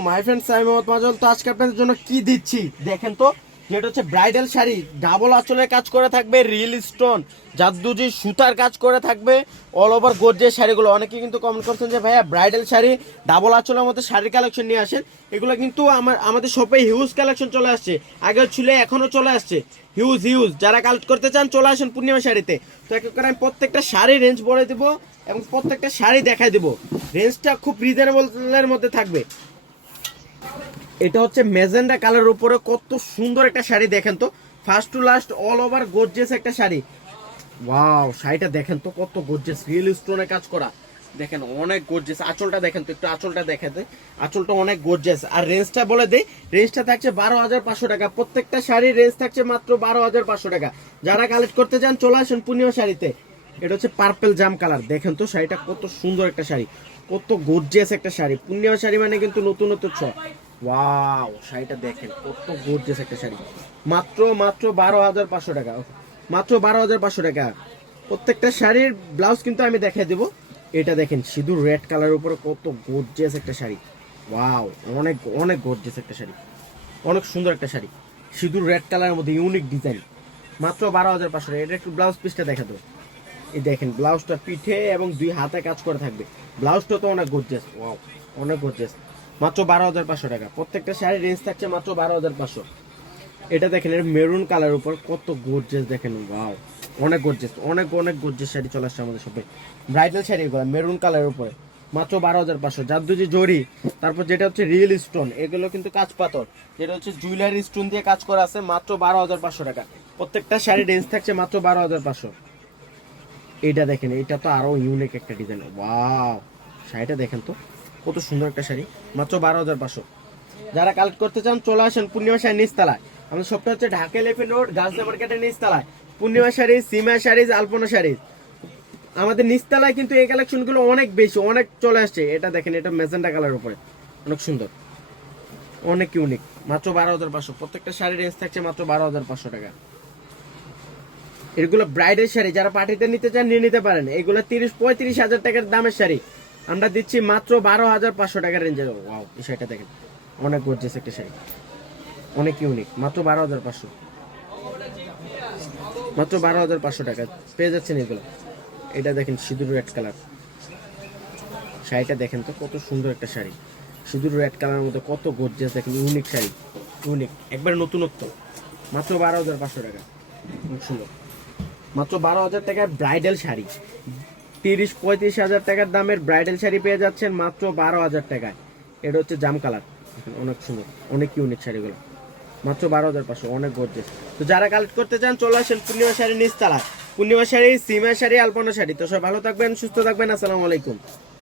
আলাইকুম my friends, আমি মোহাম্মদ মাজল। তো আজকে আপনাদের জন্য কি দিচ্ছি দেখেন তো। যেটা হচ্ছে ব্রাইডাল শাড়ি, ডাবল আঁচলের কাজ করে থাকবে, রিয়েল স্টোন জাদুজি সুতার কাজ করে থাকবে, অল ওভার গর্জিয়াস শাড়িগুলো। অনেকে কিন্তু কমেন্ট করছেন যে ভাইয়া ব্রাইডাল শাড়ি ডাবল আঁচলের মধ্যে শাড়ির কালেকশন নিয়ে আসেন। এগুলো কিন্তু আমাদের শপে হিউজ কালেকশন চলে আসছে, আগেও ছিল এখনো চলে আসছে। হিউজ হিউজ যারা কালেক্ট করতে চান চলে আসেন পূর্ণিমা শাড়িতে। তো এক করে আমি প্রত্যেকটা শাড়ি রেঞ্জ বলে দেবো এবং প্রত্যেকটা শাড়ি দেখাই দেবো। রেঞ্জটা খুব রিজনেবলের মধ্যে থাকবে। এটা হচ্ছে মেজেন্ডা কালারের উপরে কত সুন্দর একটা শাড়ি দেখেন তো, first to last all over gorgeous একটা শাড়ি। ওয়াও, শাড়িটা দেখেন তো কত গর্জিয়াস, রিয়েল স্টোনে কাজ করা। দেখেন অনেক গর্জিয়াস। আঁচলটা দেখেন তো, একটু আঁচলটা দেখাতে। আঁচলটা অনেক গর্জিয়াস। আর রেঞ্জটা বলে দেই, রেঞ্জটা থাকছে 12,500 টাকা। প্রত্যেকটা শাড়ির রেঞ্জ থাকছে মাত্র 12,500 টাকা। যারা কালেক্ট করতে চান চলে আসুন পূর্ণিমা শাড়িতে। এটা হচ্ছে পার্পল জাম কালার, দেখেন তো শাড়িটা কত সুন্দর একটা শাড়ি, কত গর্জিয়াস একটা শাড়ি। পূর্ণিমা শাড়ি মানে কিন্তু নতুন নতুন ছ। ওয়াও, শাড়িটা দেখেন কত গর্জিয়াস একটা শাড়ি। মাত্র মাত্র 12,500 টাকা, মাত্র 12,500 টাকা। প্রত্যেকটা শাড়ির ব্লাউজ কিন্তু আমি দেখাই দেবো। এটা দেখেন সিঁদুর রেড কালারের উপরে কত গর্জিয়াস একটা শাড়ি। ওয়াও, অনেক অনেক গর্জিয়াস একটা শাড়ি, অনেক সুন্দর একটা শাড়ি। সিঁদুর রেড কালারের মধ্যে ইউনিক ডিজাইন, মাত্র 12,500 টাকা। এটা একটু ব্লাউজ পিসটা দেখা দেবো। এই দেখেন ব্লাউজটা পিঠে এবং দুই হাতে কাজ করে থাকবে। ব্লাউজটা তো অনেক গর্জিয়াস। ওয়াও, অনেক গর্জিয়াস। মাত্র 12,500 টাকা। প্রত্যেকটা শাড়ির রেঞ্জ থাকছে মাত্র 12,500। এটা দেখেন এর মেরুন কালার উপর কত গর্জিয়াস, দেখেন ওয়াও, অনেক গর্জিয়াস, অনেক অনেক গর্জিয়াস শাড়ি চলে আসছে আমাদের শপে। ব্রাইডাল শাড়ি এগুলো মেরুন কালারের উপরে মাত্র 12,500। জাদুজি জরি, তারপর যেটা হচ্ছে রিয়েল স্টোন, এগুলো কিন্তু কাজ পাথর, যেটা হচ্ছে জুয়েলারি স্টোন দিয়ে কাজ করা আছে, মাত্র 12,500 টাকা। প্রত্যেকটা শাড়ি রেঞ্জ থাকছে মাত্র 12,500। এইটা দেখেন, এটা তো আরো ইউনিক একটা ডিজাইন। ওয়াও, শাড়িটা দেখেন তো কত সুন্দর একটা শাড়ি, মাত্র 12,500। যারা কালেক্ট করতে চান চলে আসেন পূর্ণিমা শাড়ি নিচতলায়। আমাদের সবটা হচ্ছে ঢাকা এলিফ্যান্ট রোড, গার্লস মার্কেটের নিচতলায়। পূর্ণিমা শাড়ি, সীমা শাড়ি, আলপনা শাড়ি আমাদের নিচতলায়। কিন্তু এই কালেকশনগুলো অনেক বেশি, অনেক চলে আসছে। এটা দেখেন, এটা মেজেন্ডা কালার উপরে অনেক সুন্দর, অনেক ইউনিক, মাত্র 12,500। প্রত্যেকটা শাড়ির রেঞ্জ থাকছে মাত্র 12,500 টাকা। এগুলো ব্রাইডের শাড়ি, যারা পার্টিতে নিতে চান নিয়ে নিতে পারেন। এগুলো 30-35 হাজার টাকার দামের শাড়ি আমরা দিচ্ছি মাত্র 12,500 টাকার রেঞ্জে। ওয়াও, এই শাড়িটা দেখেন, অনেক গর্জিয়াস একটা শাড়ি, অনেক ইউনিক, মাত্র 12,500। মাত্র 12,500 টাকা পেয়ে যাচ্ছেন এগুলো। এটা দেখেন সিঁদুর রেড কালার, শাড়িটা দেখেন তো কত সুন্দর একটা শাড়ি। সিঁদুর রেড কালারের মধ্যে কত গর্জিয়াস, দেখেন ইউনিক শাড়ি, ইউনিক একবার নতুনত্ব। মাত্র 12,500 টাকা, খুব সুন্দর। মাত্র 12,000 টাকার ব্রাইডাল শাড়ি, 30-35 হাজার টাকার দামের ব্রাইডাল শাড়ি পেয়ে যাচ্ছেন মাত্র 12,000 টাকায়। এটা হচ্ছে জাম কালার, অনেক সুন্দর, অনেক ইউনিক শাড়িগুলো, মাত্র 12,500, অনেক গর্জিয়াস। তো যারা কালেক্ট করতে চান চলে আসেন পূর্ণিমা শাড়ি নিচতলা। পূর্ণিমা শাড়ি, সীমা শাড়ি, আলপনা শাড়ি। তো সব ভালো থাকবেন, সুস্থ থাকবেন। আসসালামু আলাইকুম।